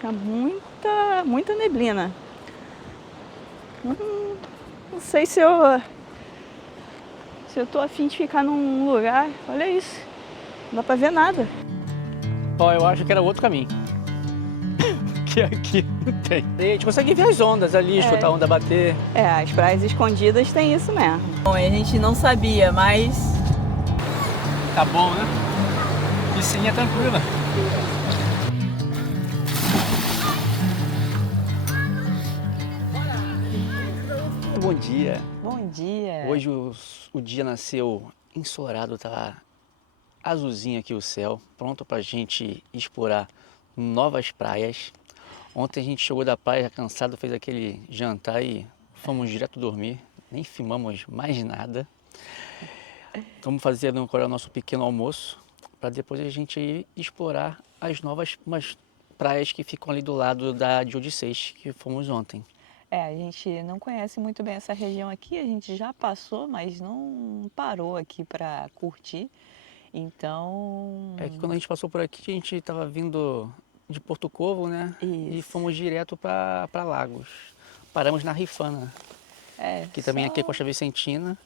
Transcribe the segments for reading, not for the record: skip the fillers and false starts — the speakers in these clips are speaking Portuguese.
Tá muita neblina. Não sei se eu tô afim de ficar num lugar. Olha isso, não dá pra ver nada. Ó, eu acho que era outro caminho. Que aqui não tem. A gente consegue ver as ondas ali, escutar a onda bater. As praias escondidas tem isso mesmo. Bom, a gente não sabia, mas Tá bom, né? Piscininha tranquila. Bom dia. bom dia. Hoje o dia nasceu ensolarado, tá azulzinho aqui o céu, pronto pra gente explorar novas praias. Ontem a gente chegou da praia já cansado, fez aquele jantar e fomos direto dormir, nem filmamos mais nada. Vamos fazer agora o nosso pequeno almoço para depois a gente ir explorar umas praias que ficam ali do lado de Odisseis, que fomos ontem. A gente não conhece muito bem essa região aqui, a gente já passou, mas não parou aqui para curtir. Então, É que quando a gente passou por aqui, a gente estava vindo de Porto Covo, né? E Isso. fomos direto para Lagos. Paramos na Rifana, que também aqui é Costa Vicentina.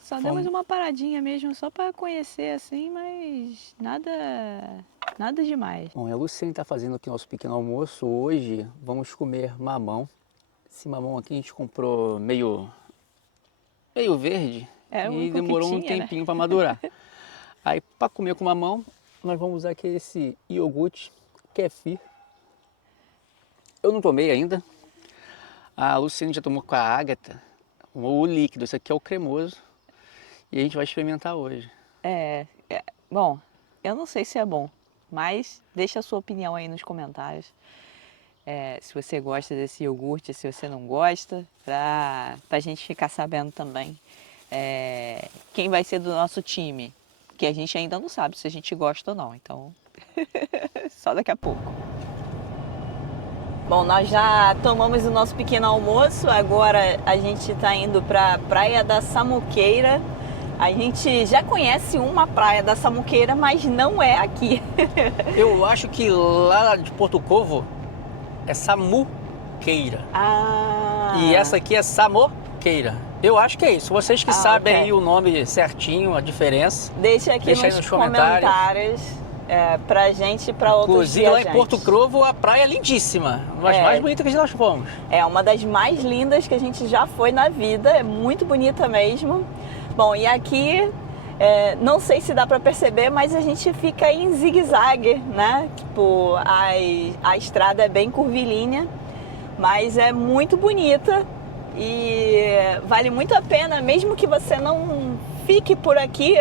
Só demos uma paradinha mesmo, só para conhecer assim, mas nada demais. Bom, a Luciane está fazendo aqui nosso pequeno almoço. Hoje vamos comer mamão. Esse mamão aqui a gente comprou meio verde e demorou um tempinho, né, para madurar. Aí para comer com mamão, nós vamos usar aqui esse iogurte kefir. Eu não tomei ainda. A Luciane já tomou com a Ágata, o líquido. Esse aqui é o cremoso. E a gente vai experimentar hoje. Bom, eu não sei se é bom, mas deixa a sua opinião aí nos comentários. Se você gosta desse iogurte, se você não gosta, pra gente ficar sabendo também quem vai ser do nosso time, que a gente ainda não sabe se a gente gosta ou não, então só daqui a pouco. Bom, nós já tomamos o nosso pequeno almoço, agora a gente está indo para a Praia da Samuqueira. A gente já conhece uma praia da Samuqueira, mas não é aqui. Eu acho que lá de Porto Covo é Samuqueira. E essa aqui é Samoqueira. Eu acho que é isso. Vocês que sabem aí o nome certinho, a diferença. Deixa aqui nos comentários pra gente e pra outros viajantes. Inclusive lá em Porto Covo a praia é lindíssima. Uma das mais bonitas que nós fomos. É uma das mais lindas que a gente já foi na vida. É muito bonita mesmo. Bom, e aqui, não sei se dá para perceber, mas a gente fica em zigue-zague, né? Tipo, a estrada é bem curvilínea, mas é muito bonita e vale muito a pena, mesmo que você não fique por aqui,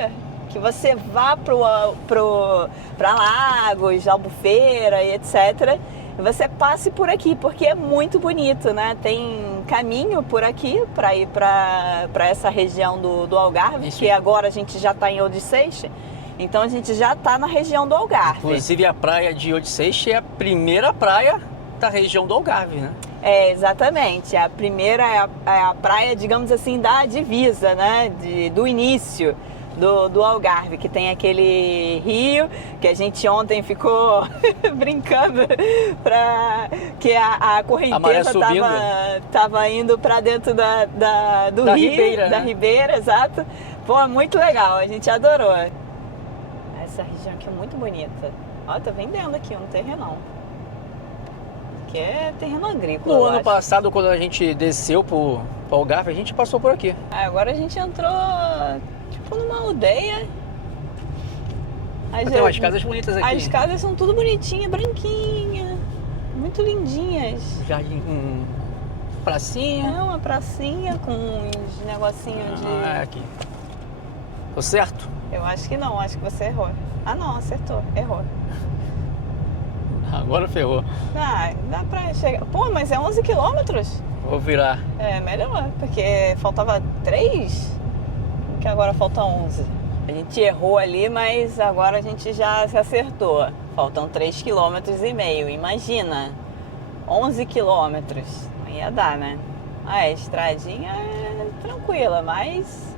que você vá para Lagos, Albufeira e etc., você passe por aqui, porque é muito bonito, né? Tem caminho por aqui para ir para essa região do Algarve, que agora a gente já está em Odisseis, então a gente já está na região do Algarve. Inclusive a praia de Odisseis é a primeira praia da região do Algarve, né? Exatamente. A primeira é a praia, digamos assim, da divisa, né? Do início do Algarve, que tem aquele rio que a gente ontem ficou brincando que a correnteza estava indo para dentro do rio, Ribeira, da né? Ribeira, exato. Pô, muito legal, a gente adorou. Essa região aqui é muito bonita. Ó, tô vendendo aqui um terrenão. Que é terreno agrícola. No ano passado, quando a gente desceu pro Algarve, a gente passou por aqui. Agora a gente entrou tipo numa aldeia. Tem umas casas bonitas aqui. As casas são tudo bonitinhas, branquinhas, muito lindinhas. Jardim, pracinha. Uma pracinha com uns negocinhos de... aqui. Tô certo? Eu acho que não, acho que você errou. Ah não, acertou, errou. Agora ferrou. Dá pra chegar. Pô, mas é 11 quilômetros? Vou virar. É melhor, porque faltava 3, que agora falta 11. A gente errou ali, mas agora a gente já se acertou. Faltam 3,5 km. Imagina, 11 quilômetros. Não ia dar, né? A estradinha é tranquila, mas...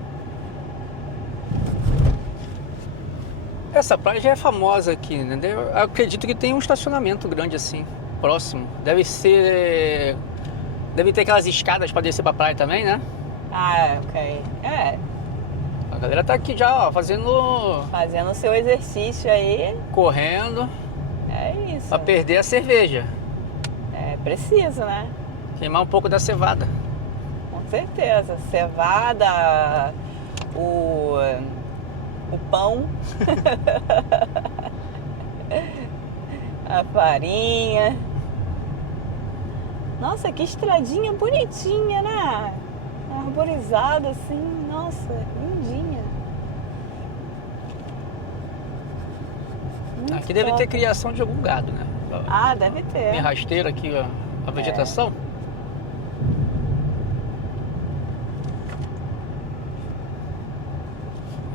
Essa praia já é famosa aqui, né? Eu acredito que tem um estacionamento grande assim. próximo. Deve ser... Deve ter aquelas escadas para descer pra praia também, né? Ah, ok. A galera tá aqui já, ó, fazendo... Fazendo o seu exercício aí. Correndo. É isso. Pra perder a cerveja. É preciso, né? Queimar um pouco da cevada. Com certeza. Cevada, o pão, a farinha. Nossa, que estradinha bonitinha, né? Arborizada assim, nossa, lindinha. Muito Aqui deve top. ter criação de algum gado, né? Ah, deve ter. Tem rasteira aqui, ó, a vegetação.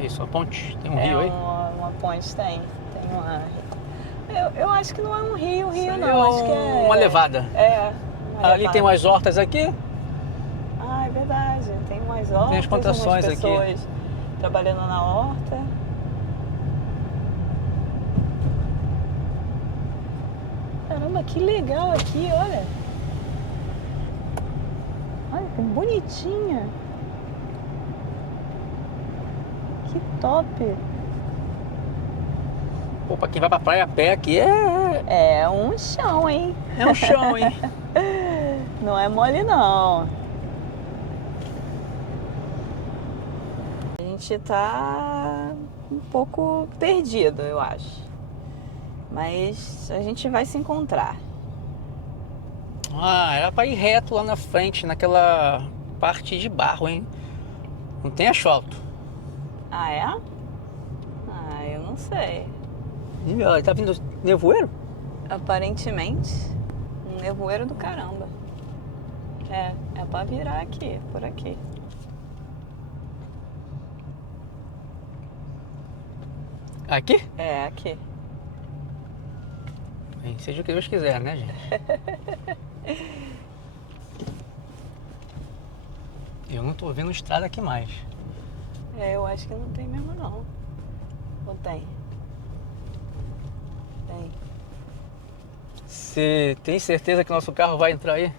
Isso, a ponte. Tem um rio aí? Uma ponte tem uma... Eu acho que não é um rio, Isso aí não. Acho que é... uma levada. Uma Ali levada. tem umas hortas aqui. Ah, é verdade. Tem umas hortas, Tem as plantações umas aqui. pessoas trabalhando na horta. Caramba, que legal aqui, olha. Olha, que bonitinha. Que top. Pô, pra quem vai pra praia a pé aqui É um chão, hein? é um chão, hein? Não é mole, não. A gente tá um pouco perdido, eu acho. Mas a gente vai se encontrar. Ah, era pra ir reto lá na frente, naquela parte de barro, hein? Não tem asfalto. Ah, é? Ah, eu não sei. Ih, ó, tá vindo nevoeiro? Aparentemente, um nevoeiro do caramba. É pra virar aqui, por aqui. Aqui? É, aqui. Bem, seja o que Deus quiser, né, gente? Eu não tô vendo estrada aqui mais. Eu acho que não tem mesmo, não. Ou tem? Tem. Você tem certeza que nosso carro vai entrar aí?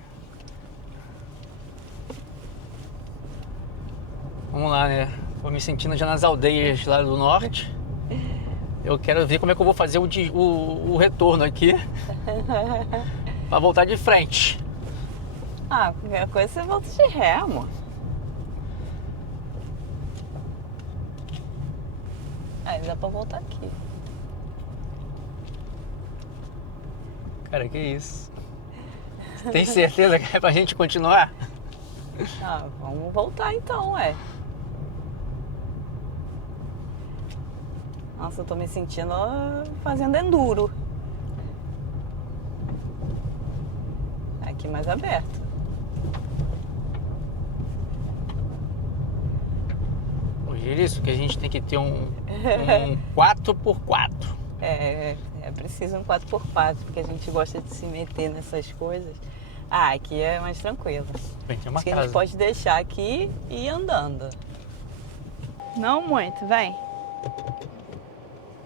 Vamos lá, né? Tô me sentindo já nas aldeias lá do norte. Eu quero ver como é que eu vou fazer o retorno aqui. Pra voltar de frente. Ah, qualquer coisa você volta de ré, amor. Aí dá pra voltar aqui. Cara, que isso? Tem certeza que é pra gente continuar? Ah, vamos voltar então, ué. Nossa, eu tô me sentindo fazendo enduro. Aqui mais aberto. Hoje é isso que a gente tem que ter um 4x4. É preciso um 4x4, porque a gente gosta de se meter nessas coisas. Ah, aqui é mais tranquilo. Bem, tem uma Acho que a casa. gente pode deixar aqui e ir andando. Não muito, vem.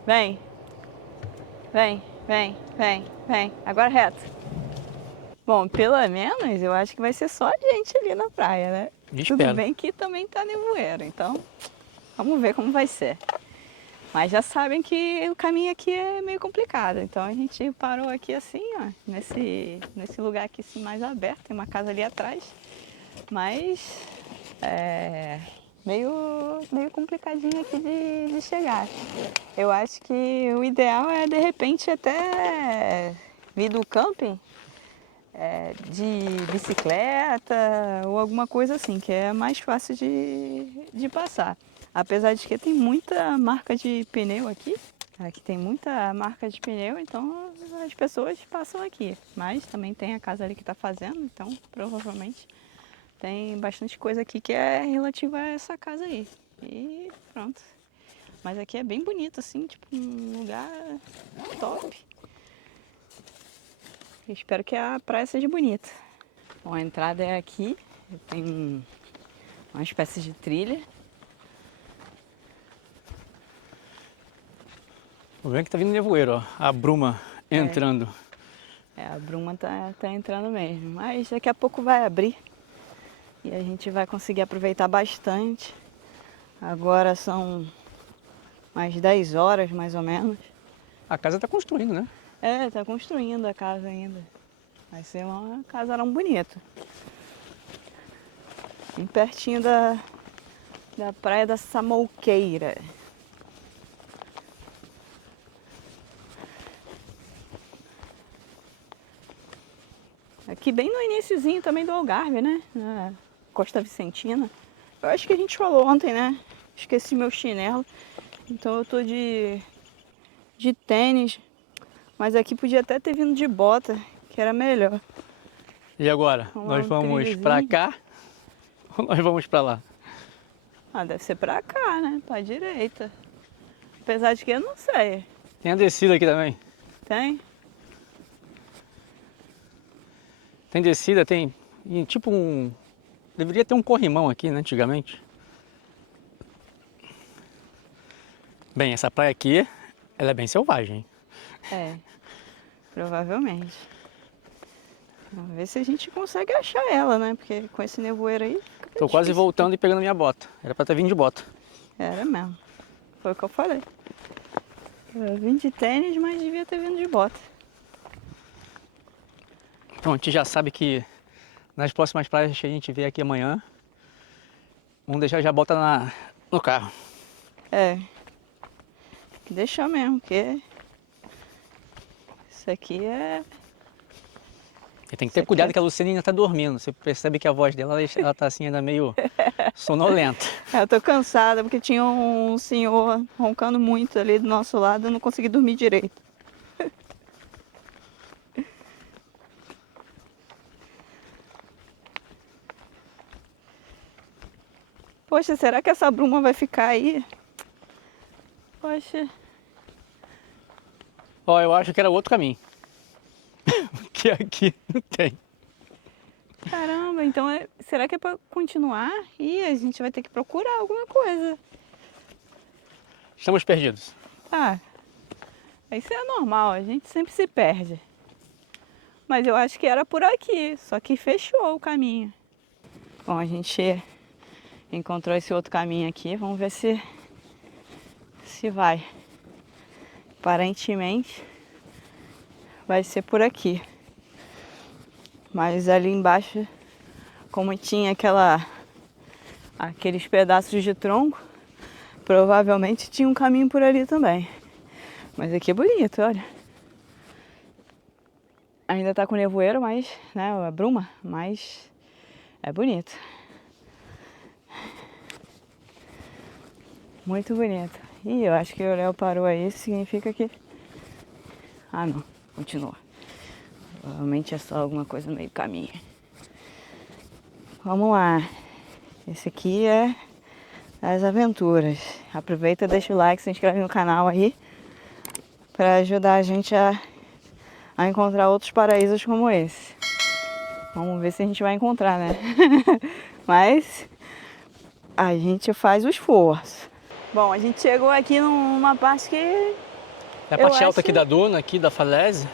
Vem. Vem, vem, vem, vem. Agora reto. Bom, pelo menos eu acho que vai ser só a gente ali na praia, né? Espero. Tudo bem que também tá nevoeiro, então vamos ver como vai ser. Mas já sabem que o caminho aqui é meio complicado, então a gente parou aqui assim, ó, nesse lugar aqui assim, mais aberto, tem uma casa ali atrás, mas meio complicadinho aqui de chegar. Eu acho que o ideal é de repente até vir do camping de bicicleta ou alguma coisa assim, que é mais fácil de passar. Apesar de que tem muita marca de pneu aqui, tem muita marca de pneu, então as pessoas passam aqui. Mas também tem a casa ali que está fazendo, então provavelmente tem bastante coisa aqui que é relativa a essa casa aí. E pronto. Mas aqui é bem bonito, assim, tipo um lugar top. Eu espero que a praia seja bonita. Bom, a entrada é aqui, tem uma espécie de trilha. O problema é que tá vindo nevoeiro, ó. A bruma entrando. A bruma tá entrando mesmo, mas daqui a pouco vai abrir e a gente vai conseguir aproveitar bastante. Agora são mais 10 horas, mais ou menos. A casa tá construindo, né? Tá construindo a casa ainda. Vai ser uma casarão bonito. Bem pertinho da praia da Samouqueira. Aqui bem no iniciozinho também do Algarve, né? Na Costa Vicentina. Eu acho que a gente falou ontem, né? Esqueci meu chinelo. Então eu tô de tênis. Mas aqui podia até ter vindo de bota, que era melhor. E agora? Nós vamos pra cá ou nós vamos pra lá? Deve ser pra cá, né? Pra direita. Apesar de que eu não sei. Tem a descida aqui também. Tem? Tem descida, tem tipo um... Deveria ter um corrimão aqui, né, antigamente. Bem, essa praia aqui, ela é bem selvagem. Provavelmente. Vamos ver se a gente consegue achar ela, né? Porque com esse nevoeiro aí fica Tô quase difícil. voltando e pegando minha bota. Era pra ter vindo de bota. Era mesmo. Foi o que eu falei. Eu vim de tênis, mas devia ter vindo de bota. Então a gente já sabe que nas próximas praias que a gente vê aqui amanhã, vamos deixar já a bota no carro. Deixa mesmo, porque isso aqui é... E tem que ter cuidado que a Luciana ainda tá dormindo. Você percebe que a voz dela, ela tá assim ainda meio sonolenta. Eu tô cansada porque tinha um senhor roncando muito ali do nosso lado, eu não consegui dormir direito. Poxa, será que essa bruma vai ficar aí? Poxa. Ó, eu acho que era outro caminho. Que aqui não tem. Caramba, então será que é pra continuar? E a gente vai ter que procurar alguma coisa. Estamos perdidos. Isso é normal, a gente sempre se perde. Mas eu acho que era por aqui, só que fechou o caminho. Bom, a gente encontrou esse outro caminho aqui, vamos ver se vai. Aparentemente vai ser por aqui. Mas ali embaixo, como tinha aqueles pedaços de tronco, provavelmente tinha um caminho por ali também. Mas aqui é bonito, olha. Ainda tá com nevoeiro, mas, né, a bruma, mas é bonito. Muito bonito. Ih, eu acho que o Léo parou aí, significa que... não, continua. Provavelmente é só alguma coisa no meio do caminho. Vamos lá. Esse aqui é as aventuras. Aproveita, deixa o like, se inscreve no canal aí para ajudar a gente a encontrar outros paraísos como esse. Vamos ver se a gente vai encontrar, né? Mas a gente faz o esforço. Bom, a gente chegou aqui numa parte que... É a parte alta aqui da duna, aqui da falésia.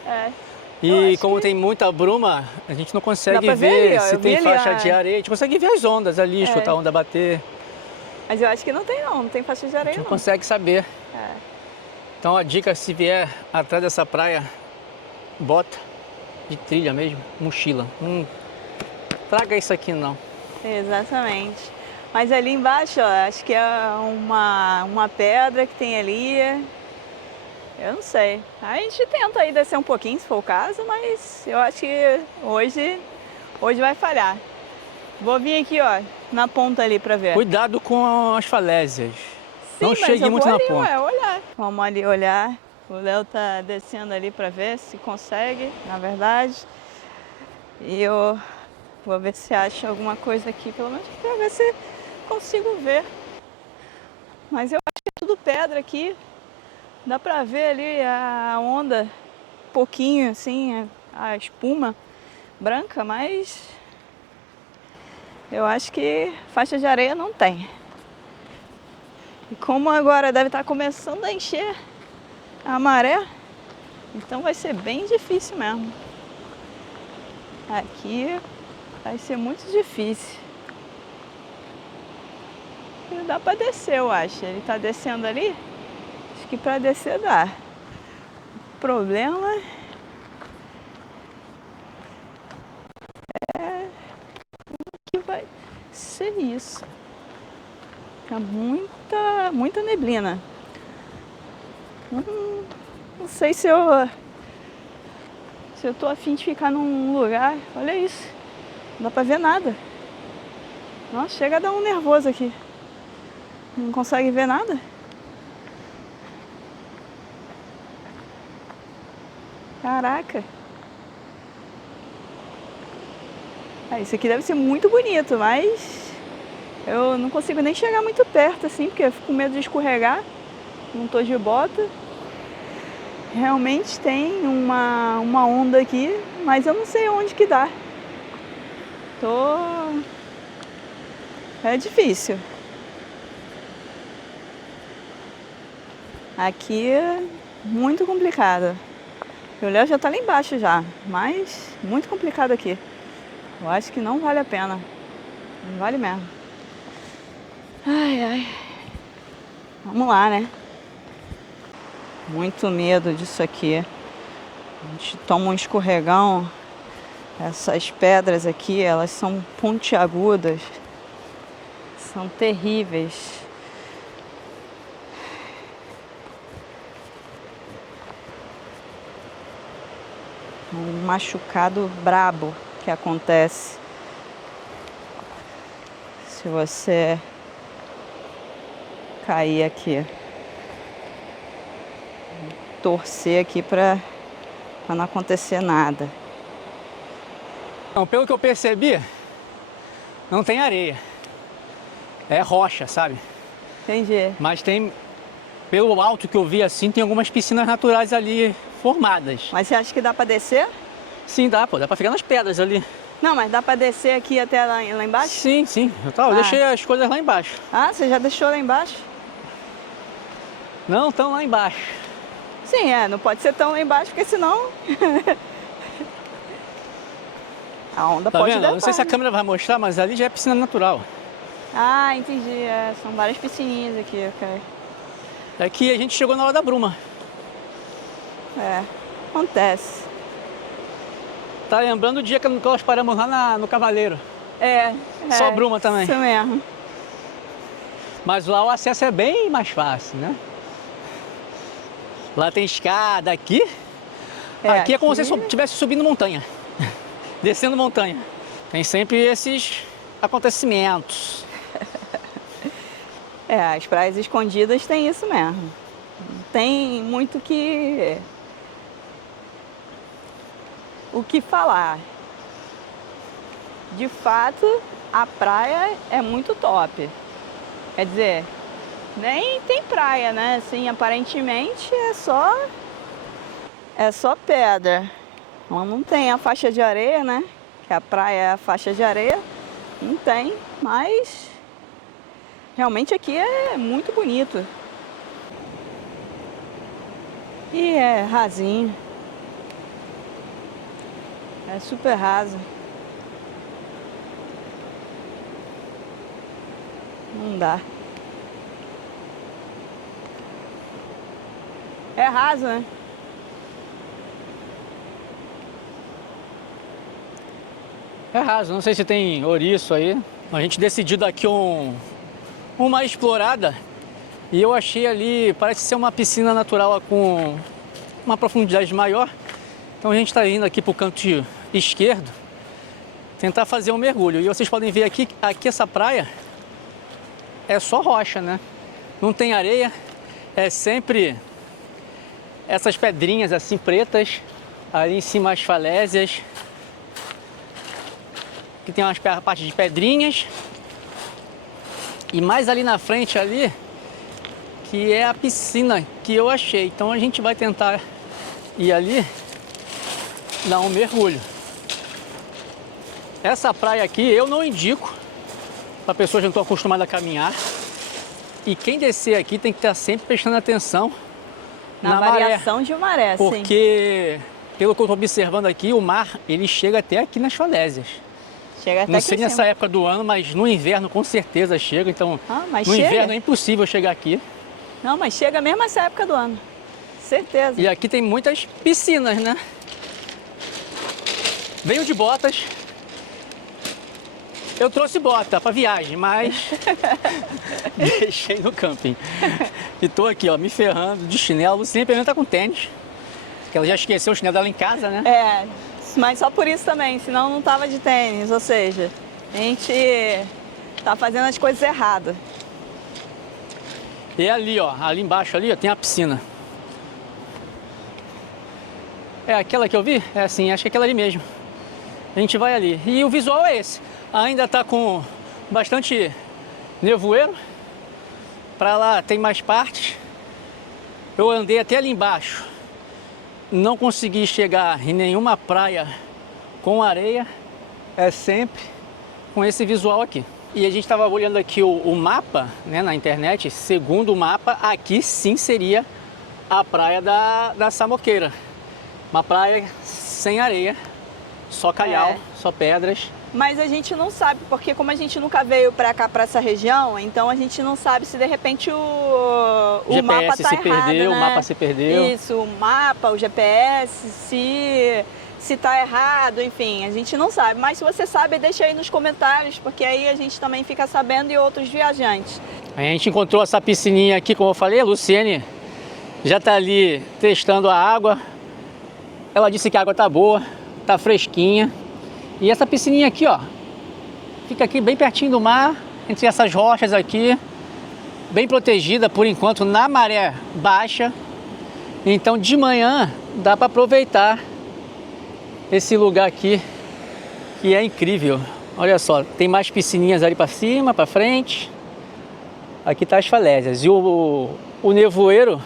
E como tem muita bruma, a gente não consegue ver ali, se tem faixa de areia. A gente consegue ver as ondas ali, escutar a onda bater. Mas eu acho que não tem faixa de areia, A gente não consegue saber. Então a dica, se vier atrás dessa praia, bota de trilha mesmo, mochila. Não traga isso aqui não. Exatamente. Mas ali embaixo, ó, acho que é uma pedra que tem ali. Eu não sei. A gente tenta aí descer um pouquinho, se for o caso, mas eu acho que hoje vai falhar. Vou vir aqui, ó, na ponta ali pra ver. Cuidado com as falésias. Sim, não chegue muito na ponta. Olhar. Vamos ali olhar. O Léo tá descendo ali pra ver se consegue, na verdade. E eu vou ver se acha alguma coisa aqui, pelo menos pra ver se consigo ver. Mas eu acho que é tudo pedra aqui. Dá pra ver ali a onda, um pouquinho assim, a espuma branca, mas eu acho que faixa de areia não tem. E como agora deve estar começando a encher a maré, então vai ser bem difícil mesmo. Aqui vai ser muito difícil. Dá pra descer, eu acho. Ele tá descendo ali. Acho que pra descer dá. O problema é que vai ser isso. Fica muita neblina. Não sei se eu tô a fim de ficar num lugar. Olha isso. Não dá pra ver nada. Nossa, chega a dar um nervoso aqui. Não consegue ver nada? Caraca. Isso aqui deve ser muito bonito, mas eu não consigo nem chegar muito perto assim, porque eu fico com medo de escorregar. Não tô de bota. Realmente tem uma onda aqui, mas eu não sei onde que dá. É difícil. Aqui é muito complicado. O Léo já tá lá embaixo já, mas muito complicado aqui. Eu acho que não vale a pena. Não vale mesmo. Ai, ai. Vamos lá, né? Muito medo disso aqui. A gente toma um escorregão. Essas pedras aqui, elas são pontiagudas. São terríveis. Um machucado brabo que acontece se você cair aqui. Torcer aqui para não acontecer nada. Então, pelo que eu percebi, não tem areia. É rocha, sabe? Entendi. Mas tem, pelo alto que eu vi assim, tem algumas piscinas naturais ali formadas. Mas você acha que dá para descer? Sim, dá, pô. Dá pra ficar nas pedras ali. Não, mas dá para descer aqui até lá embaixo? Sim, sim. Eu deixei as coisas lá embaixo. Ah, você já deixou lá embaixo? Não, estão lá embaixo. Sim, não pode ser tão lá embaixo, porque senão a onda Tá pode vendo? levar. Não sei se a câmera vai mostrar, mas ali já é piscina natural. Ah, entendi. São várias piscininhas aqui, ok. Aqui a gente chegou na hora da bruma. Acontece. Tá lembrando o dia que nós paramos lá no Cavaleiro. Só bruma também. Isso mesmo. Mas lá o acesso é bem mais fácil, né? Lá tem escada, aqui é como se você estivesse subindo montanha, descendo montanha. Tem sempre esses acontecimentos. As praias escondidas tem isso mesmo. Tem muito o que falar. De fato, a praia é muito top. Quer dizer, nem tem praia, né? Assim, aparentemente é só pedra. Não tem a faixa de areia, né? Que a praia é a faixa de areia. Não tem, mas realmente aqui é muito bonito. E é rasinho. É super raso. Não dá. É raso, né? É raso, não sei se tem ouriço aí. A gente decidiu dar aqui uma explorada e eu achei ali, parece ser uma piscina natural com uma profundidade maior. Então a gente está indo aqui para o canto esquerdo tentar fazer um mergulho. E vocês podem ver aqui essa praia é só rocha, né? Não tem areia, é sempre essas pedrinhas assim pretas, ali em cima as falésias. Aqui tem umas partes de pedrinhas. E mais ali na frente ali, que é a piscina que eu achei. Então a gente vai tentar ir ali, dar um mergulho. Essa praia aqui eu não indico para pessoas que não estão acostumadas a caminhar. E quem descer aqui tem que estar sempre prestando atenção na variação de maré, porque pelo que eu estou observando aqui, o mar ele chega até aqui nas falésias. Chega até Não aqui sei em nessa cima. época do ano, mas no inverno com certeza chega. Então, Mas no chega? inverno é impossível chegar aqui. Não, mas chega mesmo essa época do ano. Certeza. E aqui tem muitas piscinas, né? Venho de botas. Eu trouxe bota para viagem, mas deixei no camping. E tô aqui, ó, me ferrando de chinelo. Sempre a tá com tênis. Porque ela já esqueceu o chinelo dela em casa, né? É, mas só por isso também, senão não tava de tênis. Ou seja, a gente tá fazendo as coisas erradas. E ali, ó, ali embaixo ali, ó, tem a piscina. É aquela que eu vi? É assim, acho que é aquela ali mesmo. A gente vai ali. E o visual é esse. Ainda tá com bastante nevoeiro. Pra lá tem mais partes. Eu andei até ali embaixo. Não consegui chegar em nenhuma praia com areia. É sempre com esse visual aqui. E a gente estava olhando aqui o mapa, né, na internet. Segundo o mapa, aqui sim seria a praia da Samoqueira. Uma praia sem areia, só calhau, só pedras. Mas a gente não sabe, porque como a gente nunca veio pra cá, pra essa região, então a gente não sabe se de repente o GPS mapa tá se errado, perdeu, né? o mapa se perdeu. Isso, o mapa, o GPS, se tá errado, enfim, a gente não sabe. Mas se você sabe, deixa aí nos comentários, porque aí a gente também fica sabendo e outros viajantes. A gente encontrou essa piscininha aqui, como eu falei, a Luciene já tá ali testando a água. Ela disse que a água tá boa, tá fresquinha. E essa piscininha aqui, ó, fica aqui bem pertinho do mar, entre essas rochas aqui, bem protegida por enquanto na maré baixa. Então de manhã dá para aproveitar esse lugar aqui, que é incrível. Olha só, tem mais piscininhas ali para cima, para frente. Aqui tá as falésias. E o nevoeiro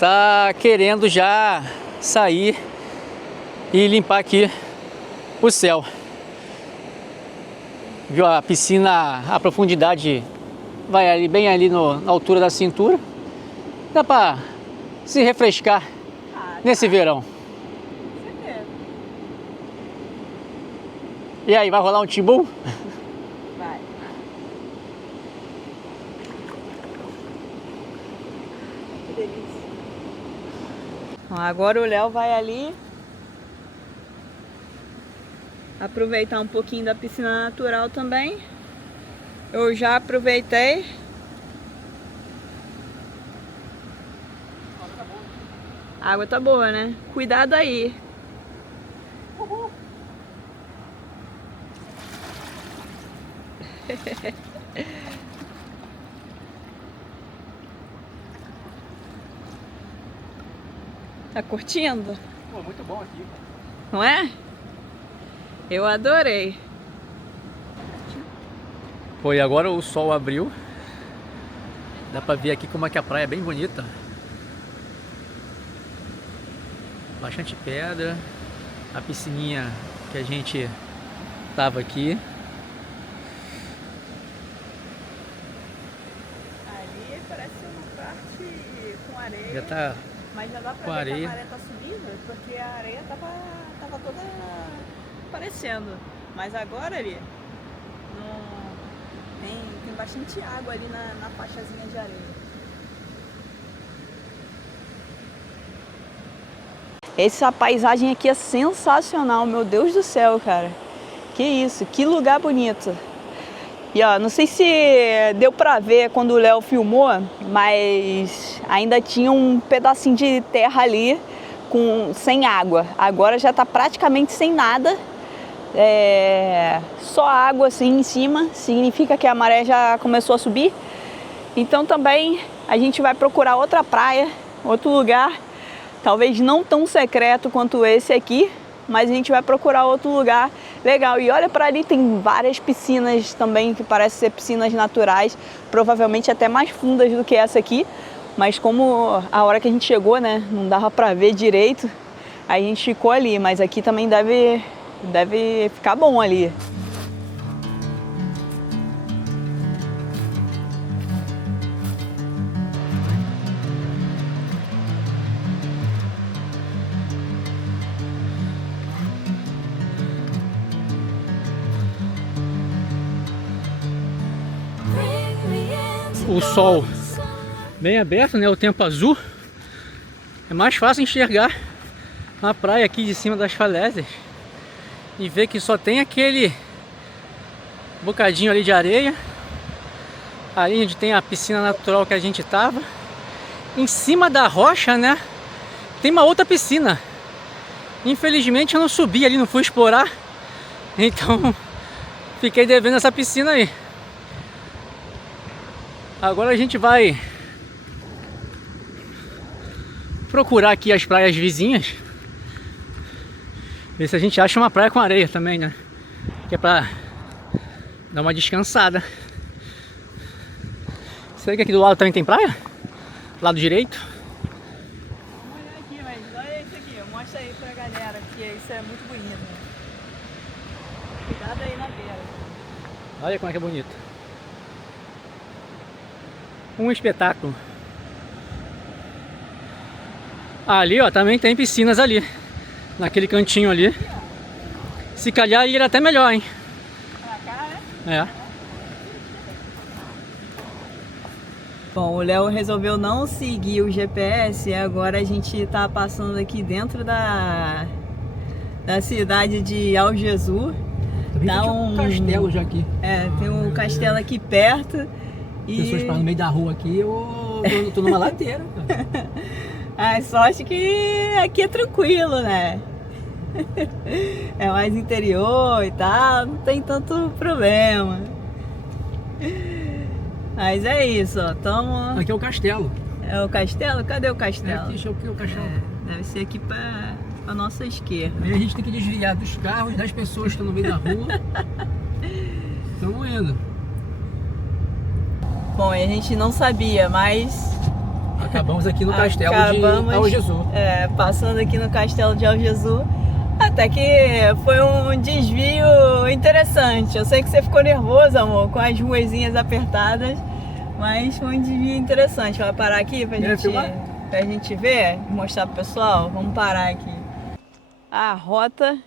tá querendo já sair e limpar aqui o céu. Viu a piscina, a profundidade vai ali, bem ali na altura da cintura. Dá para se refrescar nesse verão. E aí, vai rolar um timbu? Vai. Que delícia. Bom, agora o Léo vai ali aproveitar um pouquinho da piscina natural também. Eu já aproveitei. A água tá boa, né? Cuidado aí. Tá curtindo? Pô, muito bom aqui. Não é? Eu adorei. Pô, e agora o sol abriu. Dá pra ver aqui como é que a praia é bem bonita. Bastante pedra. A piscininha que a gente tava aqui. Ali parece uma parte com areia. Já tá Mas já dá pra com ver areia. que a maré tá subindo, porque a areia tava toda aparecendo. Mas agora ali tem bastante água ali na faixazinha de areia. Essa paisagem aqui é sensacional, meu Deus do céu, cara. Que isso, que lugar bonito. E ó, não sei se deu pra ver quando o Léo filmou, mas ainda tinha um pedacinho de terra ali sem água. Agora já tá praticamente sem nada. Só água assim em cima, significa que a maré já começou a subir. Então também a gente vai procurar outra praia, outro lugar, talvez não tão secreto quanto esse aqui, mas a gente vai procurar outro lugar legal. E olha para ali, tem várias piscinas também que parecem ser piscinas naturais, provavelmente até mais fundas do que essa aqui, mas como a hora que a gente chegou, né, não dava para ver direito, a gente ficou ali, mas aqui também deve ficar bom ali. o sol bem aberto, né? O tempo azul. É mais fácil enxergar a praia aqui de cima das falésias e ver que só tem aquele bocadinho ali de areia. Ali onde tem a piscina natural que a gente tava. Em cima da rocha, né? Tem uma outra piscina. Infelizmente eu não subi ali, não fui explorar. Então fiquei devendo essa piscina aí. Agora a gente vai procurar aqui as praias vizinhas. Ver se a gente acha uma praia com areia também, né? Que é pra dar uma descansada. Será que aqui do lado também tem praia? Lado direito? Vamos olhar aqui, mas olha isso aqui. Mostra aí pra galera, porque isso é muito bonito. Cuidado aí na beira. Olha como é que é bonito. Um espetáculo. Ali, ó, também tem piscinas ali. Naquele cantinho ali. Se calhar ali era até melhor, hein? Pra cá, né? É. Bom, o Léo resolveu não seguir o GPS e agora a gente tá passando aqui dentro da cidade de Algesur. Também tem um castelo já aqui. É, tem um castelo aqui perto. E Pessoas passam no meio da rua aqui, eu tô numa ladeira, cara. a sorte que aqui é tranquilo, né? É mais interior e tal, não tem tanto problema. Mas é isso, ó. Tamo... Aqui é o castelo. É o castelo? Cadê o castelo? Deixa eu ver o castelo. Deve ser aqui pra nossa esquerda. Aí a gente tem que desviar dos carros, das pessoas que estão no meio da rua. Estamos indo. Bom, a gente não sabia, mas Acabamos aqui no castelo de Algesur. Passando aqui no castelo de Algesur. Até que foi um desvio interessante. Eu sei que você ficou nervoso, amor, com as ruezinhas apertadas, mas foi um desvio interessante. Vai parar aqui pra gente ver, mostrar pro pessoal? Vamos parar aqui. A rota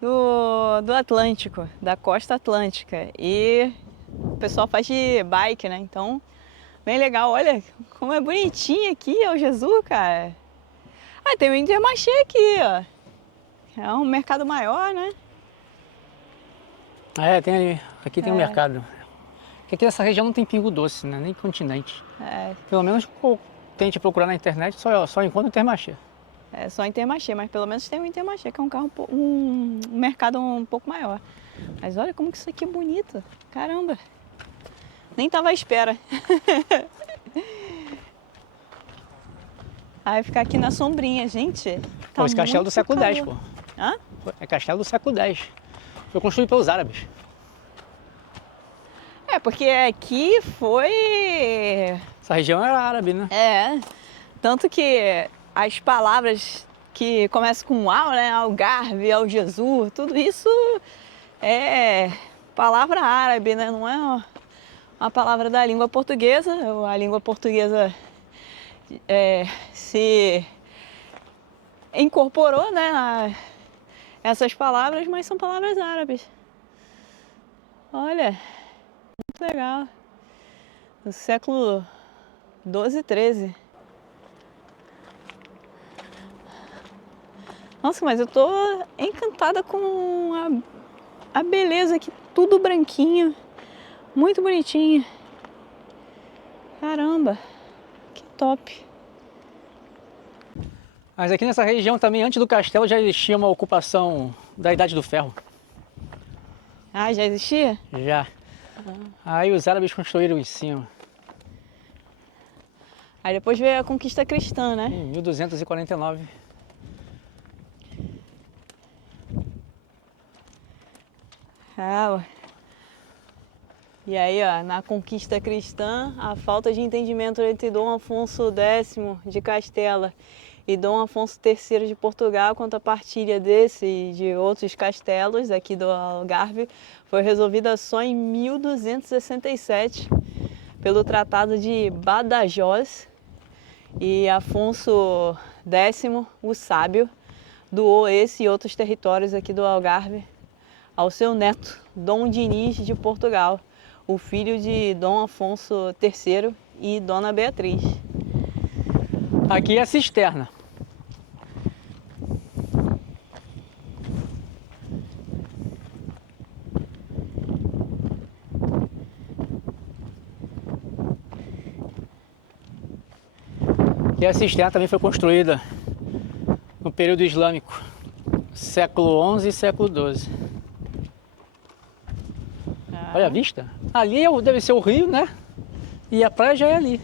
do Atlântico, da costa atlântica. E o pessoal faz de bike, né? Então, bem legal. Olha como é bonitinho aqui, Algesur, cara. Ah, tem o Intermarché aqui, ó. É um mercado maior, né? Tem ali. Aqui tem um mercado. Porque aqui nessa região não tem Pingo Doce, né? Nem Continente. Pelo menos tente procurar na internet, só encontra o Intermarché. É só Intermarché, mas pelo menos tem o Intermarché, que é um mercado um pouco maior. Mas olha como que isso aqui é bonito. Caramba. Nem tava à espera. Aí ficar aqui na sombrinha, gente. Tá Esse castelo do século X, pô. Hã? É castelo do século X. Foi construído pelos árabes. Porque aqui foi... Essa região era árabe, né? Tanto que as palavras que começam com Al, né? Algarve, Algesur, tudo isso é palavra árabe, né? Não é uma palavra da língua portuguesa. A língua portuguesa se incorporou, né, essas palavras, mas são palavras árabes. Olha, muito legal. Do século 12 e 13. Nossa, mas eu tô encantada com a beleza aqui, tudo branquinho, muito bonitinho. Caramba, que top. Mas aqui nessa região também, antes do castelo, já existia uma ocupação da Idade do Ferro. Ah, já existia? Já. Aí os árabes construíram em cima. Aí depois veio a conquista cristã, né? Em 1249. E aí, ó, na conquista cristã, a falta de entendimento entre Dom Afonso X de Castela e Dom Afonso III de Portugal quanto à partilha desse e de outros castelos aqui do Algarve foi resolvida só em 1267 pelo Tratado de Badajoz, e Afonso X, o Sábio, doou esse e outros territórios aqui do Algarve ao seu neto, Dom Dinis de Portugal, o filho de Dom Afonso III e Dona Beatriz. Aqui é a cisterna. E a cisterna também foi construída no período islâmico, século XI e século XII. Olha a vista. Ali deve ser o rio, né? E a praia já é ali.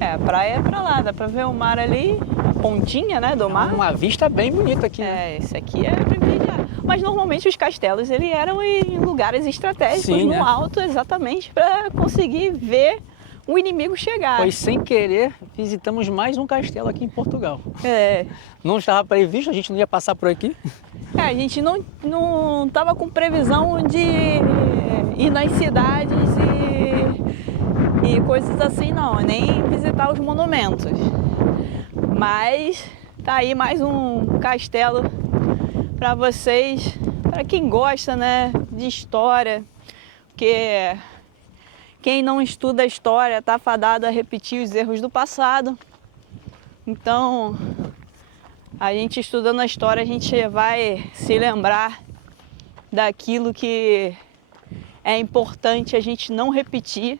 A praia é pra lá, dá pra ver o mar ali, a pontinha, né, do mar. Uma vista bem bonita aqui, né? Esse aqui é privilegiado. Mas normalmente os castelos, eles eram em lugares estratégicos, Sim, no né? alto, exatamente para conseguir ver o inimigo chegar. Pois sem querer, visitamos mais um castelo aqui em Portugal. É. Não estava previsto, a gente não ia passar por aqui. A gente não tava com previsão de ir nas cidades e coisas assim, não, nem visitar os monumentos. Mas tá aí mais um castelo para vocês, para quem gosta, né, de história, porque quem não estuda a história tá fadado a repetir os erros do passado. Então, a gente estudando a história, a gente vai se lembrar daquilo que é importante a gente não repetir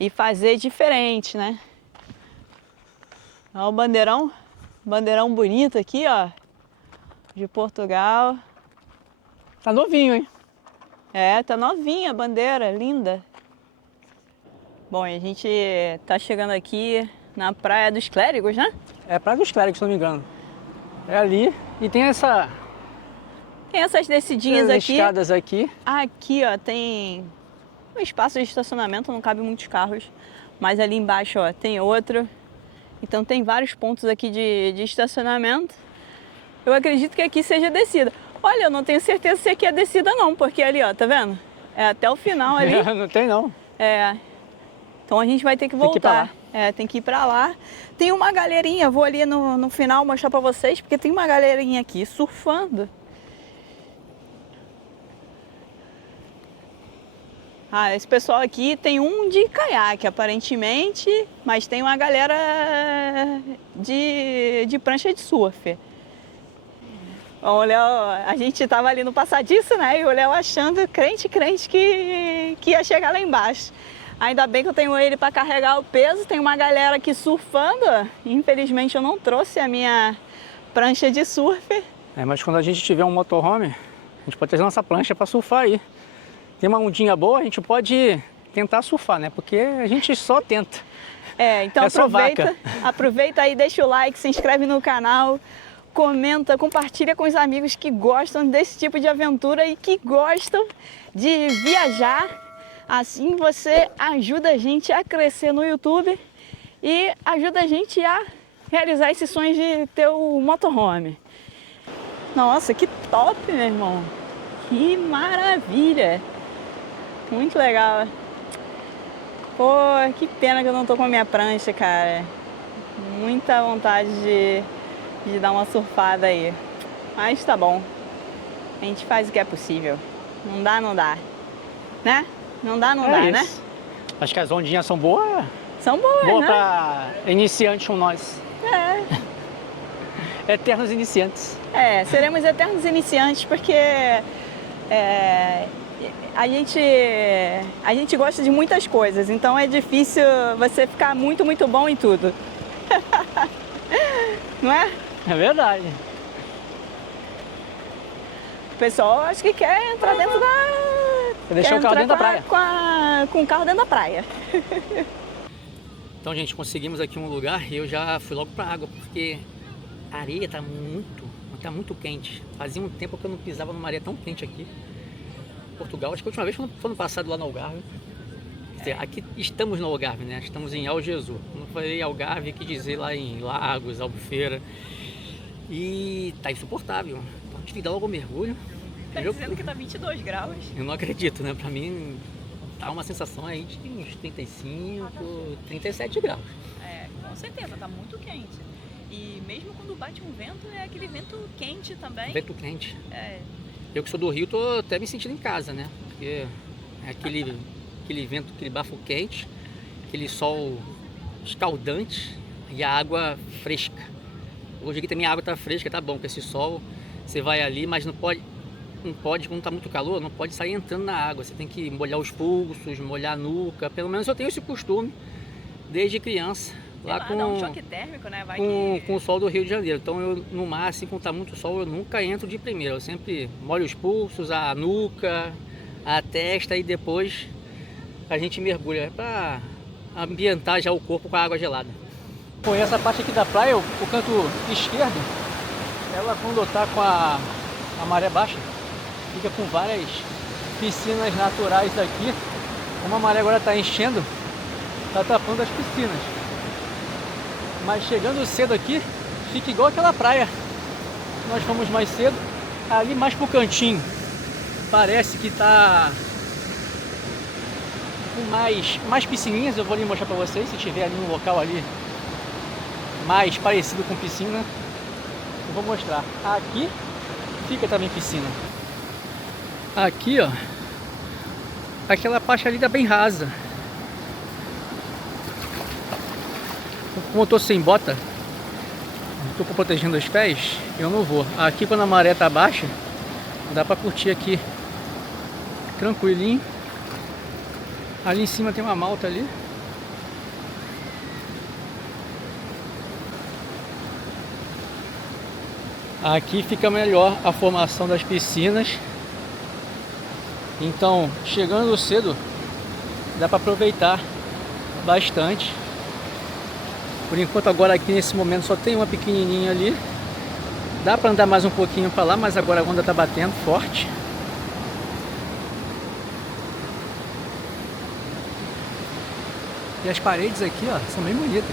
e fazer diferente, né? Olha o bandeirão bonito aqui, ó, de Portugal. Tá novinho, hein? Tá novinha a bandeira, linda. Bom, e a gente tá chegando aqui na Praia dos Clérigos, né? É Praia dos Clérigos, se não me engano. É ali. E tem essas descidinhas aqui. Escadas aqui. Aqui, ó, tem um espaço de estacionamento, não cabe muitos carros. Mas ali embaixo, ó, tem outro. Então tem vários pontos aqui de estacionamento. Eu acredito que aqui seja descida. Olha, eu não tenho certeza se aqui é descida não, porque ali, ó, tá vendo? É até o final ali. Não tem não. Então a gente vai ter que voltar. Tem que ir pra lá. Tem uma galerinha, vou ali no final mostrar pra vocês, porque tem uma galerinha aqui surfando. Esse pessoal aqui tem um de caiaque, aparentemente, mas tem uma galera de prancha de surf. O Léo, a gente tava ali no passadiço, né? E o Léo achando crente que ia chegar lá embaixo. Ainda bem que eu tenho ele para carregar o peso. Tem uma galera aqui surfando. Infelizmente eu não trouxe a minha prancha de surf. Mas quando a gente tiver um motorhome, a gente pode trazer nossa prancha para surfar aí. Tem uma ondinha boa, a gente pode tentar surfar, né? Porque a gente só tenta. Então aproveita aí, deixa o like, se inscreve no canal, comenta, compartilha com os amigos que gostam desse tipo de aventura e que gostam de viajar. Assim você ajuda a gente a crescer no YouTube e ajuda a gente a realizar esses sonhos de ter o motorhome. Nossa, que top, meu irmão! Que maravilha! Muito legal. Pô, que pena que eu não tô com a minha prancha, cara. Muita vontade de dar uma surfada aí. Mas tá bom. A gente faz o que é possível. Não dá, né? Não dá, né? Acho que as ondinhas são boas. São boas, boa, né? Pra iniciantes como nós. Eternos iniciantes. Seremos eternos iniciantes porque a gente gosta de muitas coisas, então é difícil você ficar muito, muito bom em tudo. Não é? É verdade. O pessoal acho que quer entrar dentro da... Quer deixar o carro dentro da praia. Com o carro dentro da praia. Então, gente, conseguimos aqui um lugar e eu já fui logo pra água, porque a areia tá muito quente. Fazia um tempo que eu não pisava numa areia tão quente aqui. Portugal, acho que a última vez foi no passado lá no Algarve. Quer dizer, aqui estamos no Algarve, né? Estamos em Algesur. Não falei Algarve, quis dizer lá em Lagos, Albufeira. E tá insuportável. Então, tive que dar logo um mergulho. Tá dizendo que tá 22 graus. Eu não acredito, né? Pra mim tá uma sensação aí de uns 35, 37 graus. Com certeza, tá muito quente. E mesmo quando bate um vento, é aquele vento quente também. Vento quente. Eu que sou do Rio, tô até me sentindo em casa, né? Porque É aquele vento, aquele bafo quente, aquele sol escaldante e a água fresca. Hoje aqui também a água tá fresca, tá bom, com esse sol você vai ali, mas não pode, quando tá muito calor, não pode sair entrando na água. Você tem que molhar os pulsos, molhar a nuca. Pelo menos eu tenho esse costume desde criança. Lá com, dá um choque térmico, né? Com o sol do Rio de Janeiro. Então eu, no mar, assim, quando tá muito sol, eu nunca entro de primeira. Eu sempre molho os pulsos, a nuca, a testa e depois a gente mergulha para ambientar já o corpo com a água gelada. Bom, e essa parte aqui da praia, o canto esquerdo, ela quando tá com a maré baixa, fica com várias piscinas naturais aqui. Como a maré agora está enchendo, está tapando as piscinas. Mas chegando cedo aqui, fica igual aquela praia. Nós fomos mais cedo, ali mais pro cantinho. Parece que tá com mais piscininhas. Eu vou ali mostrar para vocês, se tiver ali um local ali mais parecido com piscina, eu vou mostrar. Aqui fica também piscina. Aqui, ó, aquela parte ali tá bem rasa. Como eu tô sem bota, tô protegendo os pés, eu não vou. Aqui quando a maré tá baixa, dá pra curtir aqui tranquilinho. Ali em cima tem uma malta ali. Aqui fica melhor a formação das piscinas. Então, chegando cedo, dá para aproveitar bastante. Por enquanto agora aqui nesse momento só tem uma pequenininha ali. Dá para andar mais um pouquinho para lá, mas agora a onda tá batendo forte. E as paredes aqui, ó, são bem bonitas.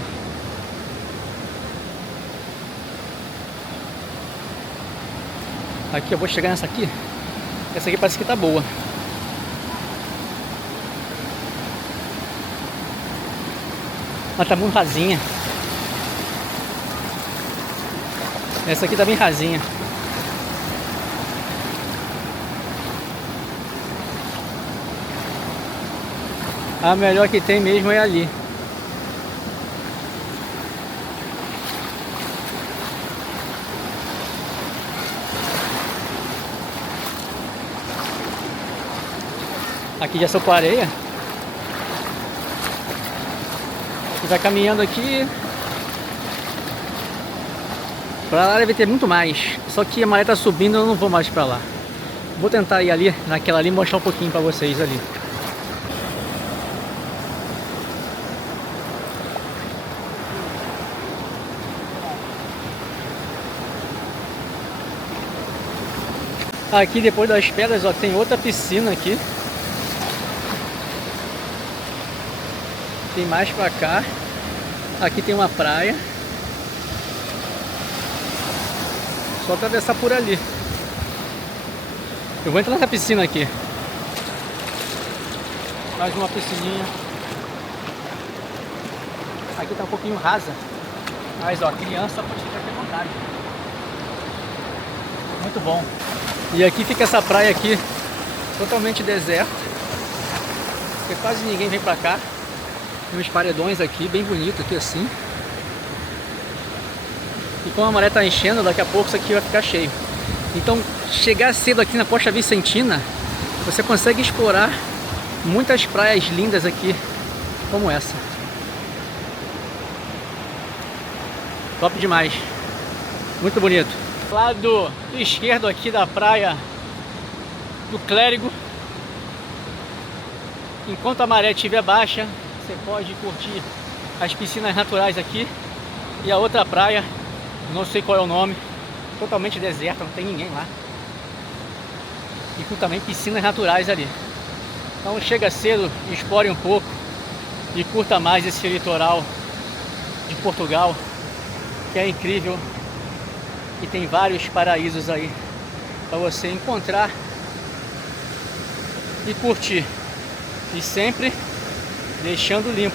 Aqui eu vou chegar nessa aqui. Essa aqui parece que tá boa. Ela tá muito rasinha. Essa aqui tá bem rasinha. A melhor que tem mesmo é ali. Aqui já sou com areia. E vai caminhando aqui. Pra lá deve ter muito mais. Só que a maré tá subindo, eu não vou mais pra lá. Vou tentar ir ali, naquela ali, e mostrar um pouquinho pra vocês ali. Aqui depois das pedras, ó, tem outra piscina aqui. Tem mais pra cá. Aqui tem uma praia. Só atravessar por ali. Eu vou entrar nessa piscina aqui. Mais uma piscininha. Aqui tá um pouquinho rasa. Mas ó, criança pode ficar aqui à vontade. Muito bom. E aqui fica essa praia aqui, totalmente deserta. Porque quase ninguém vem pra cá. Tem uns paredões aqui, bem bonito aqui assim. E como a maré tá enchendo, daqui a pouco isso aqui vai ficar cheio. Então, chegar cedo aqui na Costa Vicentina, você consegue explorar muitas praias lindas aqui, como essa. Top demais. Muito bonito. Lado esquerdo aqui da praia do Clérigo. Enquanto a maré estiver baixa, você pode curtir as piscinas naturais aqui. E a outra praia, não sei qual é o nome, totalmente deserta, não tem ninguém lá. E com também piscinas naturais ali. Então chega cedo, explore um pouco e curta mais esse litoral de Portugal, que é incrível. E tem vários paraísos aí para você encontrar e curtir. E sempre deixando limpo.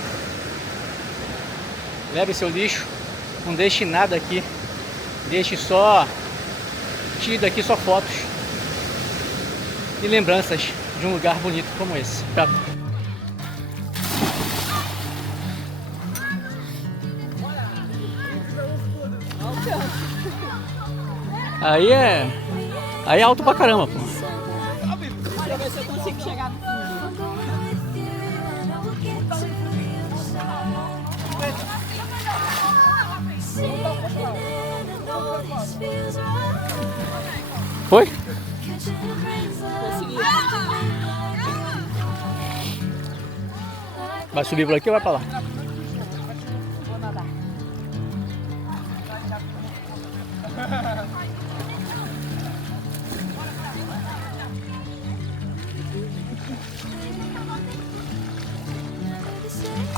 Leve seu lixo, não deixe nada aqui. Deixe só, tire daqui só fotos e lembranças. de um lugar bonito como esse. Aí é alto pra caramba, pô. Olha, ver se eu consigo chegar no fundo. Foi? Consegui. Vai subir por aqui ou vai pra lá? Vou nadar.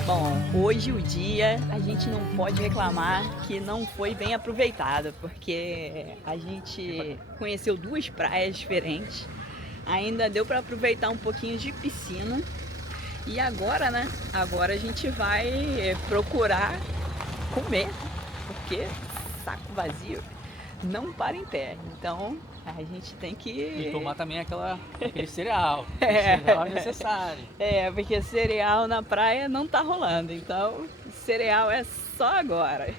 Bom, hoje o dia a gente não pode reclamar que não foi bem aproveitado, porque a gente conheceu 2 praias diferentes, ainda deu para aproveitar um pouquinho de piscina e agora, né? Agora a gente vai procurar comer, porque saco vazio não para em pé. Então a gente tem que... E tomar também aquele cereal. É. Cereal é necessário. É, porque cereal na praia não tá rolando, então cereal é só agora.